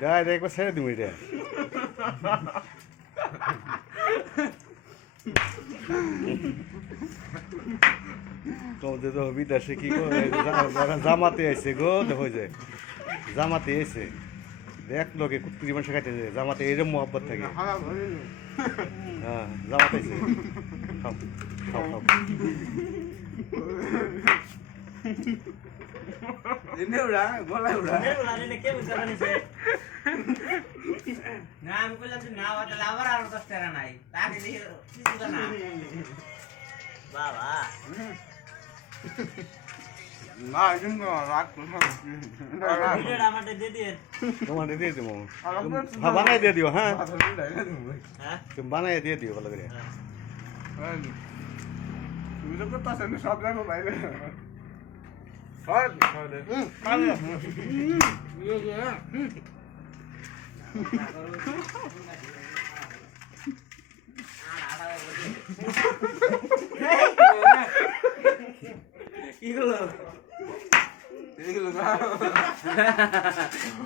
গায়ে একবার ছেড়ে দিবি রে তোমাদের তো বিদেশে কি করে জামাতে আইছে গো দেখো যে জামাতে এসে এক লোকে কুত্তি মানুষ খাইতে জামাতে এরম মহব্বত থাকে হ্যাঁ জামাতে এসে খাও খাও খাও আমি বললাম যে না তাহলে আবার আরো 10 টাকা নাই তাকে দিয়ে কিছু না বাবা না কিন্তু রাখ ভিডিওটা আমাদের দিয়ে দিন তোমার দিয়ে দেবো বানাই দিয়ে দিও হ্যাঁ হ্যাঁ তুমি বানাই দিয়ে দিও ভালো করে তুমি তো করতেছ না সব জায়গা বাইরে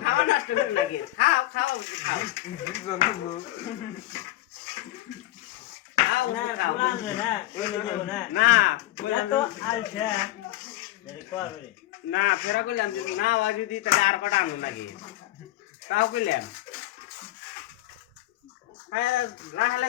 খাওয়া নষ্ট করে লাগে খাও খাও খাও খাও না খাও না না ফেরা করলাম না যদি তাহলে আর কটা আনো নাকি তাও করলাম হ্যাঁ